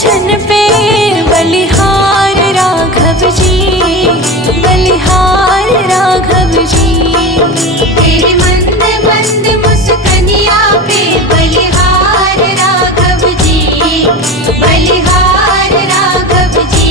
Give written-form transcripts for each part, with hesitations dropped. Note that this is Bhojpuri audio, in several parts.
छन पे बलिहार राघव जी, बलिहार राघव जी। तेरे मंद मंद मुस्कनिया पे बलिहार राघव जी, बलिहार राघव जी।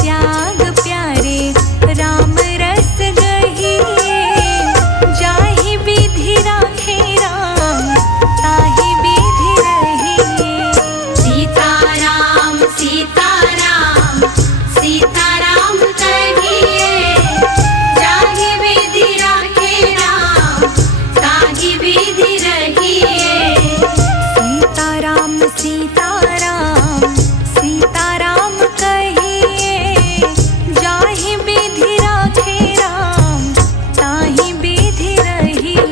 त्याग प्यारे राम रस गहिए जाहि विधि राखे राम ताहि विधि रहिए। सीताराम सीताराम सीताराम कहिए जाहि विधि राखे राम ताहि विधि रहिए। सीताराम सीताराम सीताराम कहिए जाहि विधि राखे राम ताहि विधि रहिए।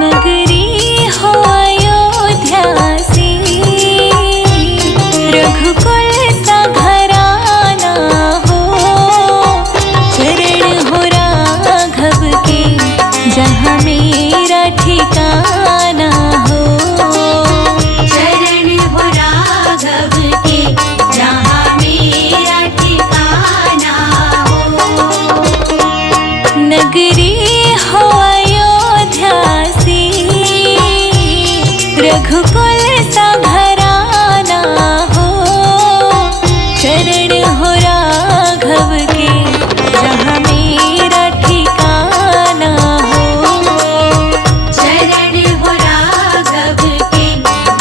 नगरी हो अयोध्या सी रघुकुल सा घराना हो। चरण हो राघव के जहाँ मेरा ठिकाना हो। चरण हो राघव के जहाँ मेरा ठिकाना हो। नगरी हो अयोध्या सी रघुकुल सा घराना हो। चरण हो राघव के जहाँ मेरा ठिकाना हो। चरण हो राघव के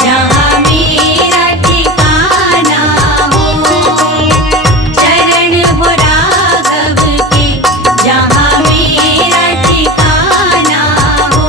जहाँ मेरा ठिकाना हो। चरण हो राघव के जहाँ मेरा ठिकाना हो।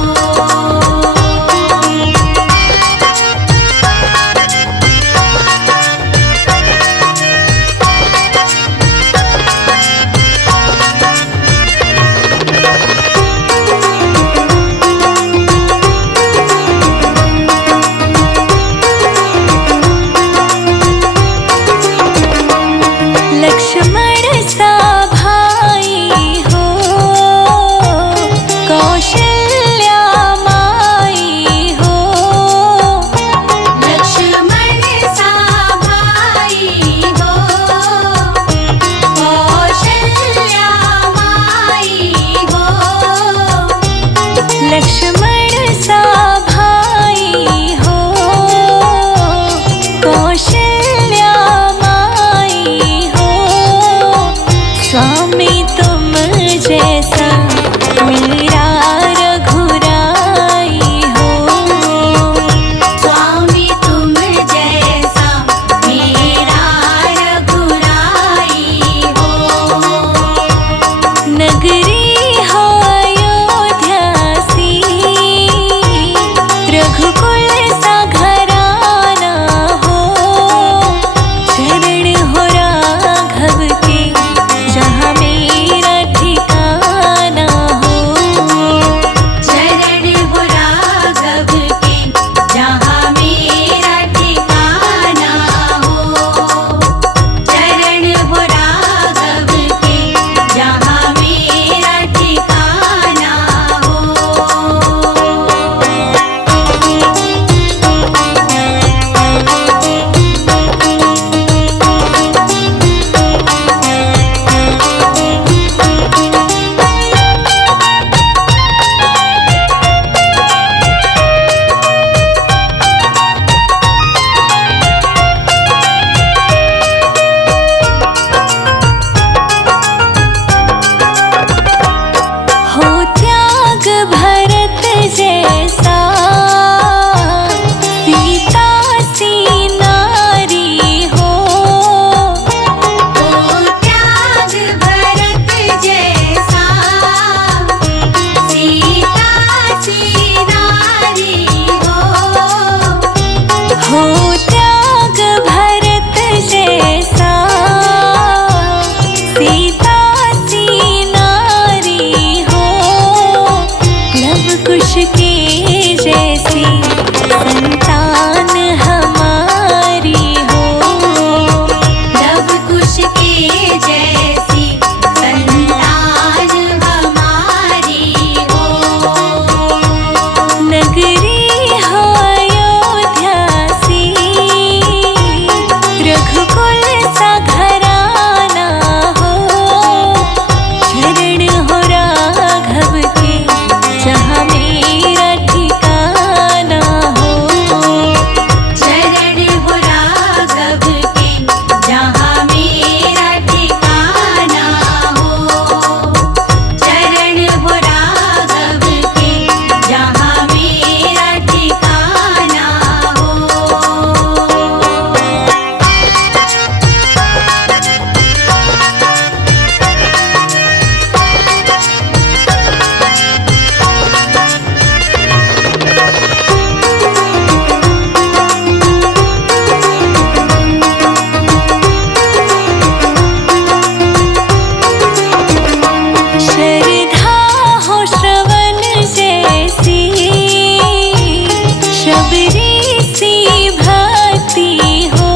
शबरी सी भक्ति हो,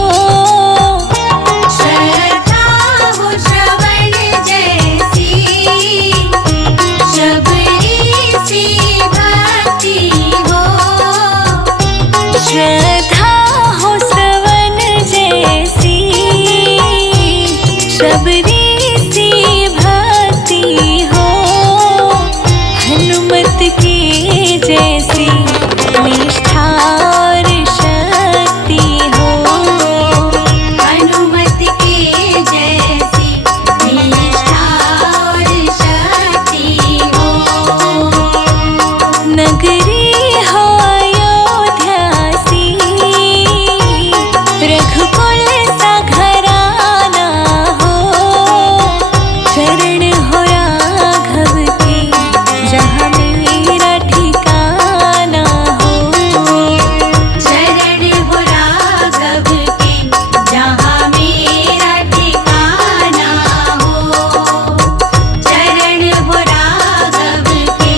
श्रद्धा हो श्रवण जैसी, शबरी सी भक्ति हो, श्रद्धा हो श्रवण जैसी, शबरी सी भक्ति हो, हनुमत की जैसी निष्ठा और शक्ति हो, हनुमत के जैसी निष्ठा और शक्ति हो, नगरी हो अयोध्या सी, रघुकुल सा घराना हो, चरण हो राघव के जहाँ मेरा ठिकाना हो, चरण हो राघव के जहाँ मेरा ठिकाना हो, चरण हो राघव के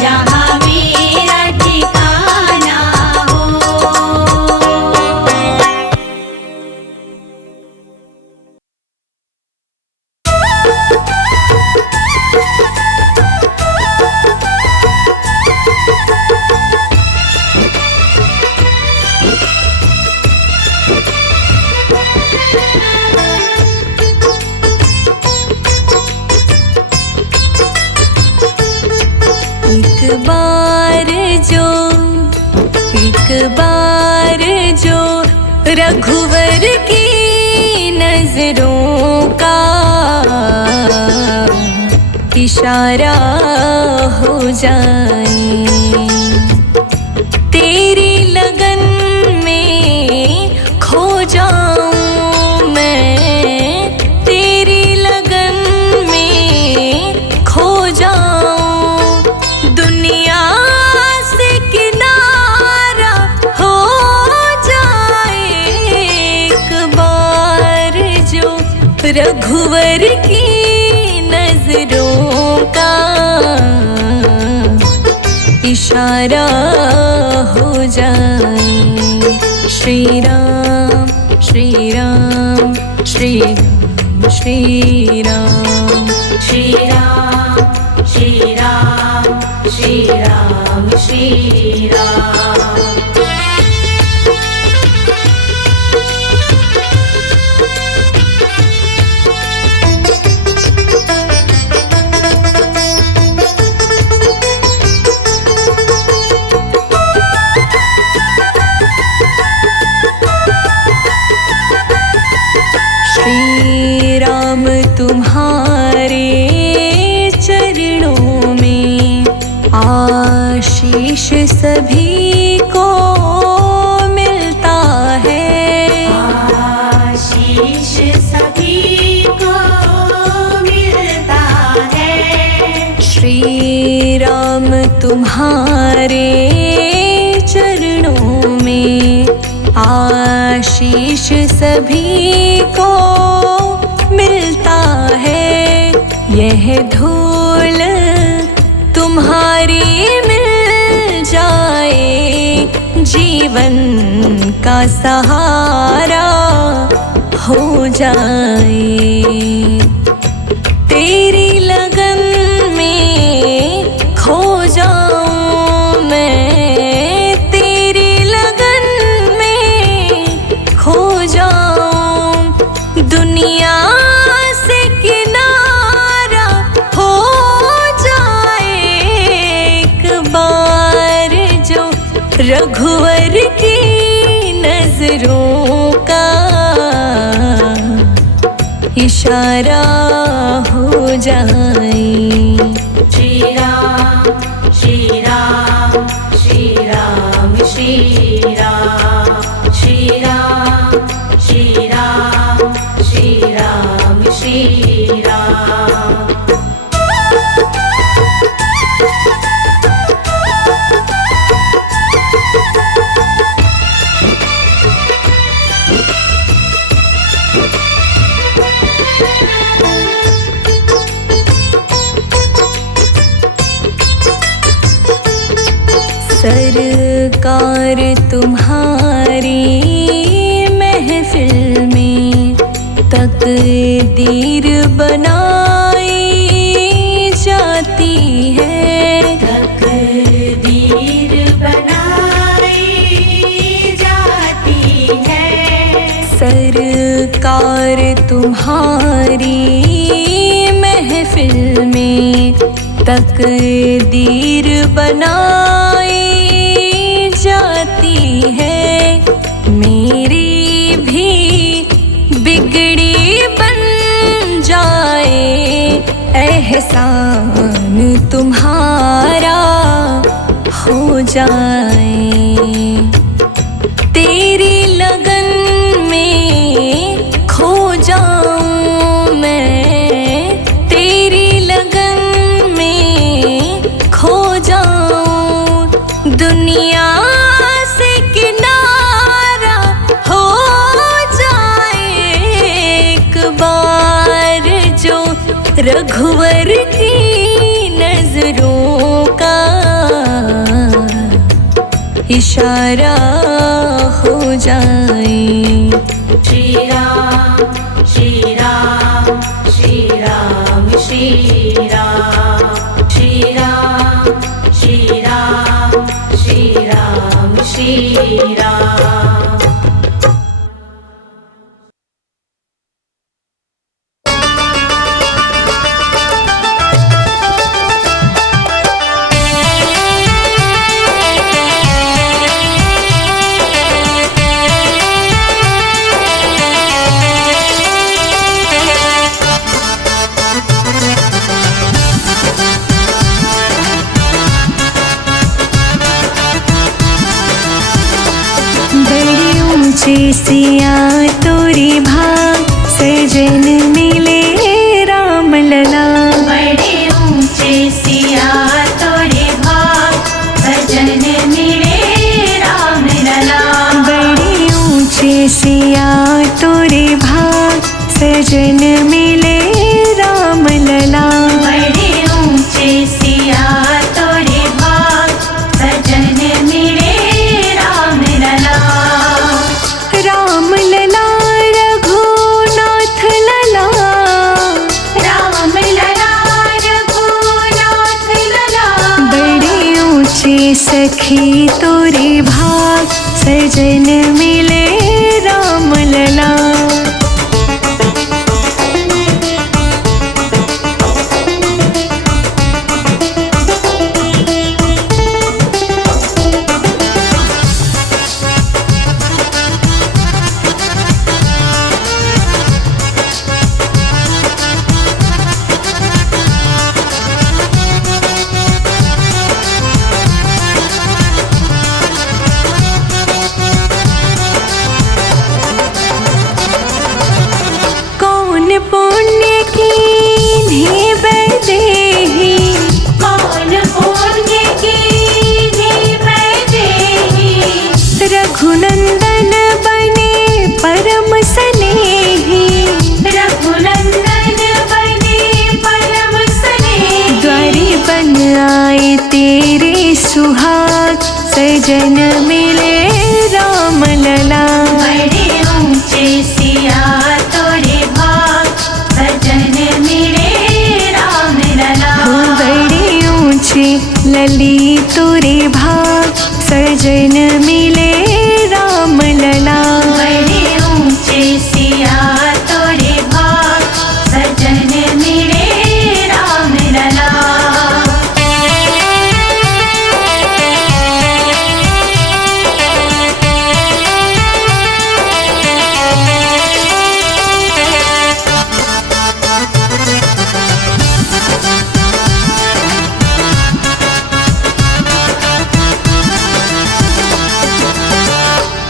जहाँ मेरा ठिकाना हो। एक बार जो रघुवर की नजरों का इशारा हो जाए, तेरी लगन में खो जाऊं मैं, तेरी लगन में खो जाऊं, दुनिया से किनारा हो जाए, एक बार जो रघुवर की नजरों का इशारा हो जाए। श्री राम श्री राम श्री राम श्री राम श्री राम श्री राम श्री राम श्री राम। श्री राम तुम्हारे चरणों में आशीष सभी को मिलता है, आशीष सभी को मिलता है। श्री राम तुम्हारे चरणों में आशीष सभी को मिलता है, यह धूल तुम्हारी मिल जाए, जीवन का सहारा हो जाए, तेरी लगन में खो जाऊं मैं, तेरी लगन में खो जाऊं, दुनिया से किनारा हो जाए, एक बार जो रघुवर की नजरों का इशारा हो जाए। श्री राम श्री राम श्री राम श्री राम श्री राम श्री राम श्री राम श्री राम। बार तुम्हारी महफिल में तकदीर बनाई जाती है। मेरी भी बिगड़ी बन जाए एहसान तुम्हारा हो जाए। तेरी लगन में खो जाऊं मैं, तेरी लगन में खो जाऊं। दुनिया से किनारा हो जाए एक बार जो रघुवर की नजरों का इशारा हो जाए। श्री राम श्री राम श्री राम श्री राम श्री राम श्री राम श्री राम श्री राम। सिया तोरी भाग सजन मिले राम लला। बड़े ऊंचे सिया तोरे भाग सजन मिले राम लला। बड़े ऊंचे सिया तोरे भाग सजन मिले राम लला। बड़े ऊंचे सिया तोरे भाग सजन मिले राम लला। राम लला रघुनाथ लला, राम लला रघुनाथ लला। बड़े ऊंचे सखी तोरे भाग सजन मिले राम लला। पुण्य कीन्ही बैदेही, कौन पुण्य कीन्ही बैदेही। रघुनंदन बने परम स्नेही, रघुनंदन बने परम स्नेही। द्वारी बन आए तेरे सुहाग सजन मिले राम लला। बड़े ऊंचे सिया तोरे भाग सजन मिले राम लला। बड़े ऊंचे लली तोरे भाग सजन मिले राम लला। बड़े ऊंचे सिया तोरे भाग सजन मिले राम लला।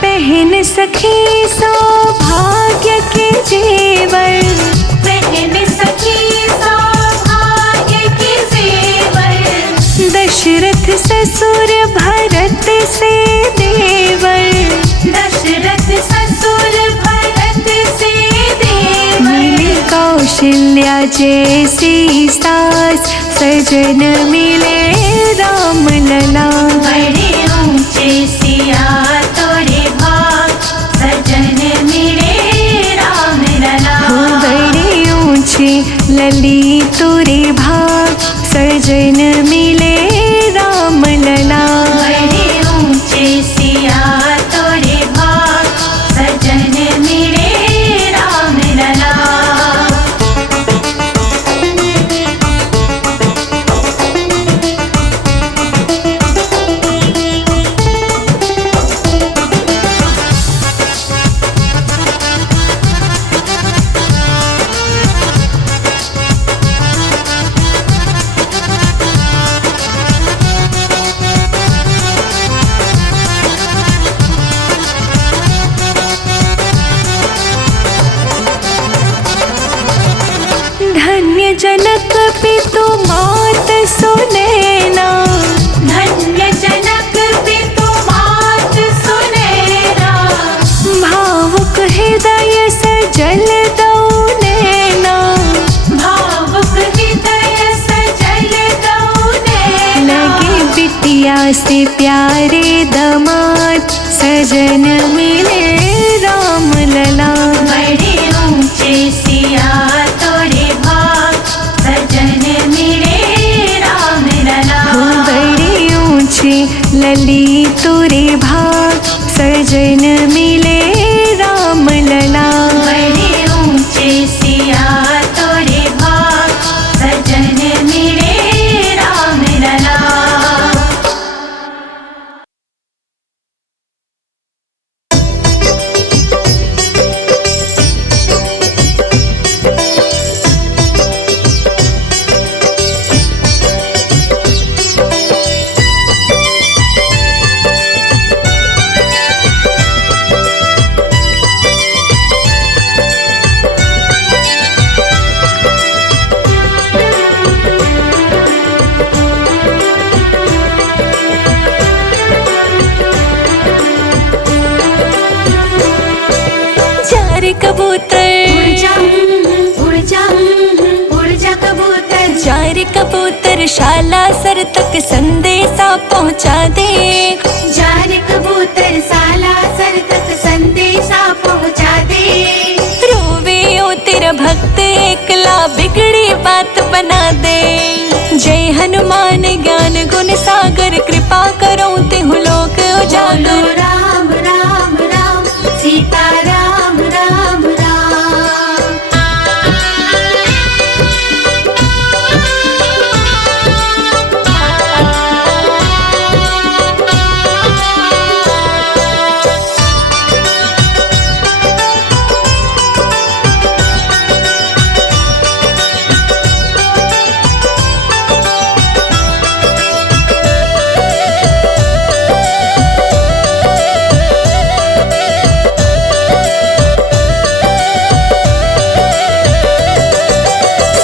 पहन सखी सौभाग्य के जेवर, पहन सखी सौभाग्य के जेवर। दशरथ ससुर भरत से देवर, दशरथ ससुर भरत से देवर। मिली कौशल्या जैसी सास सजन मिले राम लला। बड़े ऊंचे सिया तोरे भाग सजन मिले राम लला। बड़े ऊंचे लली तोरे भाग सजन मिले राम लला। बड़े ऊंचे सिया तोरे भाग सजन मिले राम लला। सुनैना। धन्य जनक पितु मात सुनैना। भावुक हृदय सजल दो नैना। भावुक हृदय सजल दो नैना। लगे बिटिया से प्यारे दमाद, सजन मिले राम लला। बड़े ऊंचे सिया तोरे भाग, सजन मिले राम लला। बड़े ऊंचे लली तुरे भाग, सजन मिले राम लला। बड़े ऊंचे सिया तोरे भाग, सजन मिले राम लला। चार कबूतर, उड़ जा उड़ जा कबूतर। चार कबूतर शाला सर तक संदेशा पहुंचा दे। चार कबूतर साला सर तक संदेशा पहुंचा दे। रोवे ओ तेरा भक्त एकला, बिगड़ी बात बना दे। जय हनुमान ज्ञान गुण सागर, कृपा करो तिहु लोक बोलो उजागर। राम राम राम, सीता राम राम राम।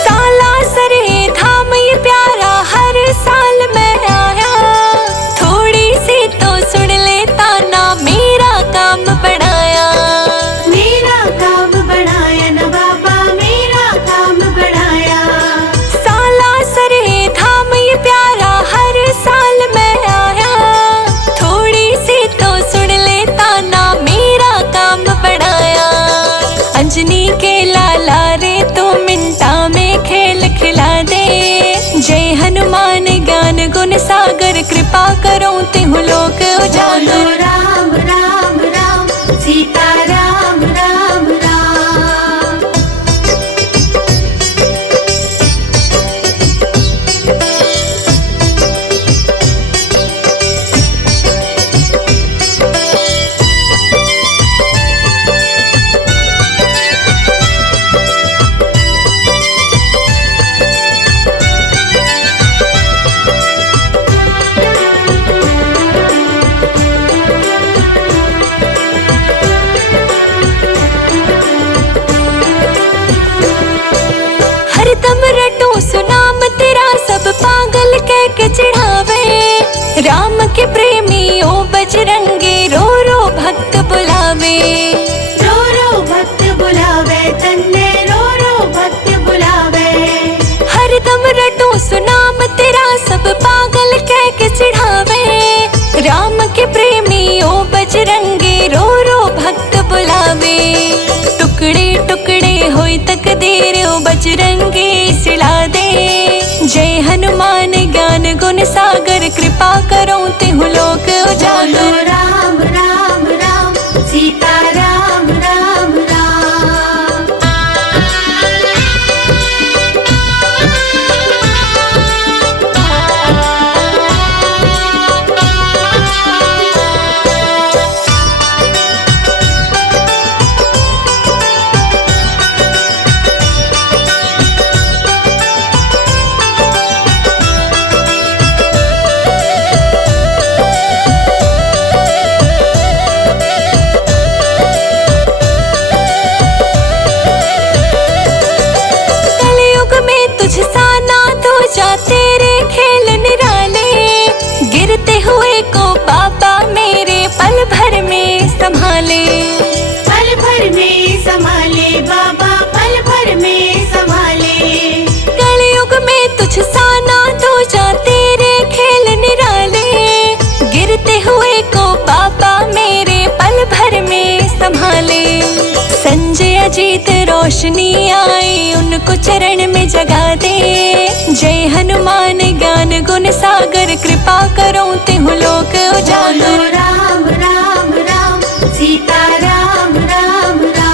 साला सरे धाम ये प्यारा, हर साल मैं आया। थोड़ी सी तो सुन लेता ना, मेरा काम बढ़ाया। मेरा काम बढ़ाया न बाबा, मेरा काम बढ़ाया। साला सरे धाम ये प्यारा, हर साल मैं आया। थोड़ी सी तो सुन लेता ना, मेरा काम बढ़ाया। अंजनी के लाला रे तो मिनटा में खेल खिला दे। जय हनुमान ज्ञान गुण सागर, कृपा करो तिहु लोक बोलो उजागर। राम राम राम, सीता राम राम राम। हरदम रटो सुनाम तेरा, सब पागल कह के चिढ़ावे। राम के प्रेमी ओ बजरंगी, रो रो भक्त बुलावे। रो रो भक्त बुलावे, तन्ने रो रो भक्त बुलावे। हरदम रटो सुनाम तेरा, सब पागल कह के चिढ़ावे। राम के प्रेमी ओ बजरंगी, रो रो भक्त बुलावे। टुकड़े टुकड़े होई तकदीर, ओ बजरंगी सिला दे। जय हनुमान ज्ञान गुण सागर, कृपा करो तिहु लोक बोलो उजागर। राम राम राम, सीता राम राम राम। संभाले। पल भर में संभाले बाबा, पल भर में संभाले। कलयुग में तुझ सा ना दूजा, तेरे खेल निराले। गिरते हुए को बाबा मेरे पल भर में संभाले। संजय अजीत रोशनी आई, उनको चरण में जगा दे। जय हनुमान ज्ञान गुण सागर, कृपा करो तिहु लोक उजागर। बोलो राम राम राम, सीता राम राम राम।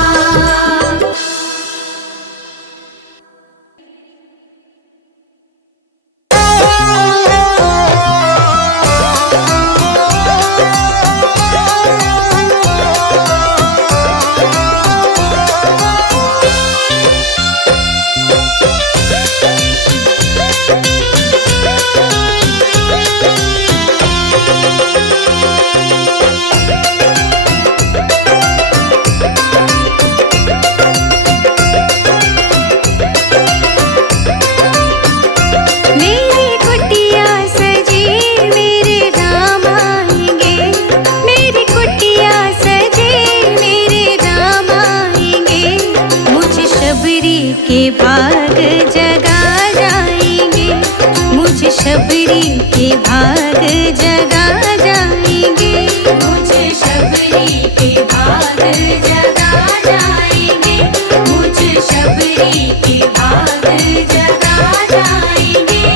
भाग जगा जाएंगे, मुझे शबरी के भाग जगा जाएंगे। मुझे शबरी के भाग जगा जाएंगे, मुझे शबरी के भाग जगा जाएंगे।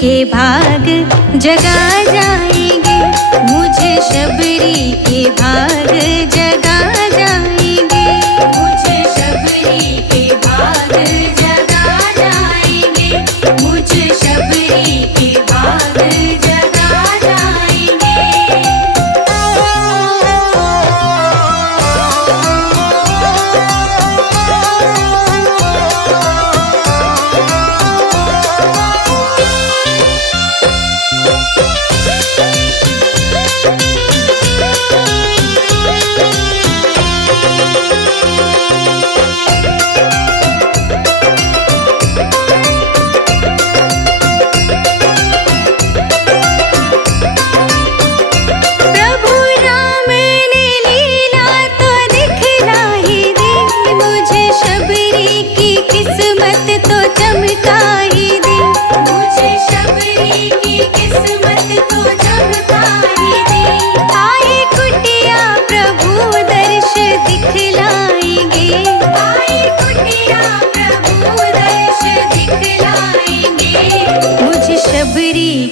के भाग जगा जाएंगे, मुझे शबरी के भाग जगा जाएंगे। मुझे शबरी के भाग जगा जाएंगे, मुझे शबरी के भाग जगा जाएंगे।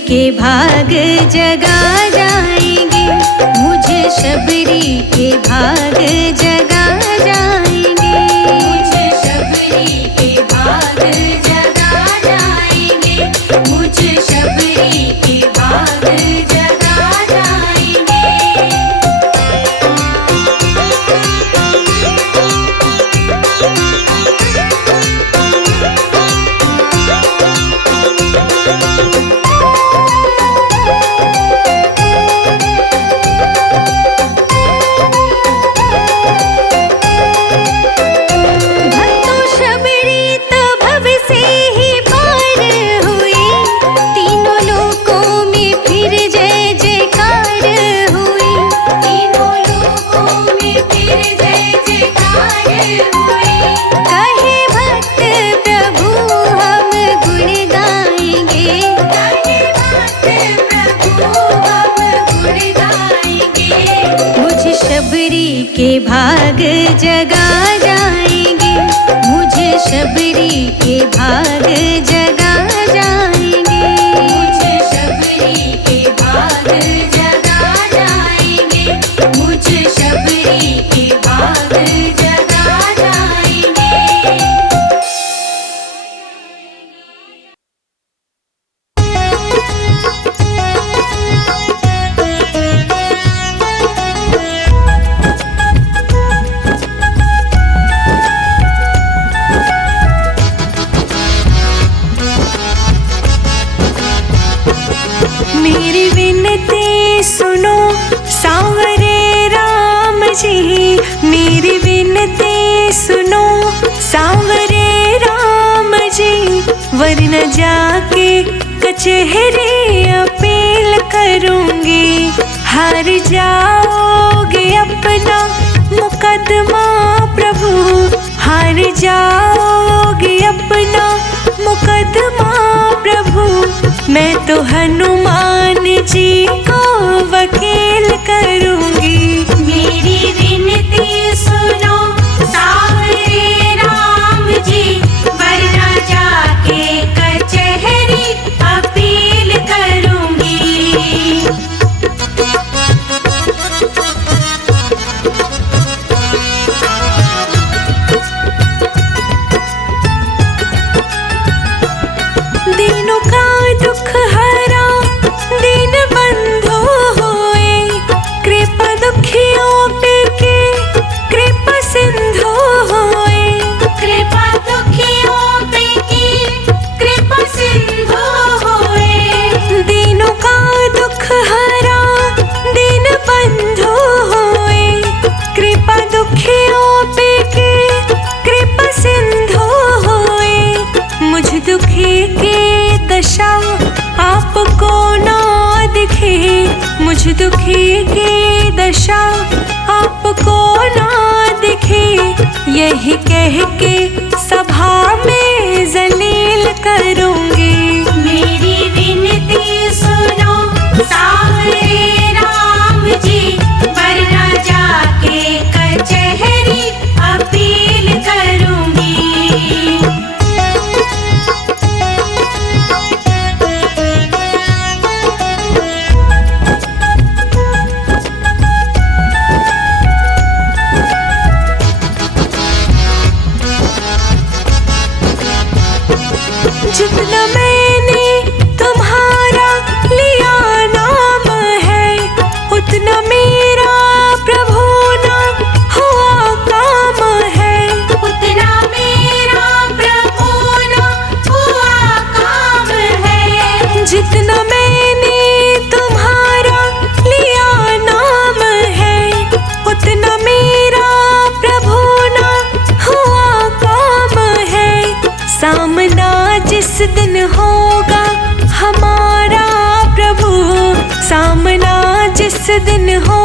के भाग जगा जाएंगे, मुझे शबरी के भाग जगा जाएंगे। मुझे शबरी के भाग जगा जाएंगे, मुझे शबरी के भाग जगा जाएंगे। के भाग जगा जाएंगे, मुझे शबरी के भाग जगा जाएंगे। मुझे शबरी के भाग जगा जाएंगे। सुनो सांवरे राम जी, वरना जाके कचहरी अपील करूंगी। हार जाओगे अपना मुकदमा प्रभु, हार जाओगे अपना मुकदमा प्रभु। मैं तो हनुमान जी को वकील करूंगी। मेरी विनती सुनो सांवरे राम जी, वरना जाके कचहरी अपील करूंगी। दीनों का दुख हरा दीन बंधु हुए, कृपा दुखियों पे के कृपा सिंधु हुए। कृपा दुखियों पे की कृपा सिंधु हुए। दीनों का दुख हरा दीन बंधु हुए, कृपा दुखियों पे के कृपा सिंधु हुए। मुझ दुखी की दशा आपको ना दिखे, मुझ दुखी की दशा आपको ना दिखे। यही कह के सभा में जलील करूंगी। मेरी विनती सुनो सांवरे राम जी, वरना जाके कचहरी अपील करूंगी। जितना मैंने तुम्हारा लिया नाम है, उतना मेरा प्रभु ना हुआ काम है। उतना मेरा प्रभु ना हुआ काम है। जितना मैंने तुम्हारा लिया नाम है, उतना मेरा प्रभु ना हुआ काम है। सामना जिस दिन होगा हमारा प्रभु, सामना जिस दिन हो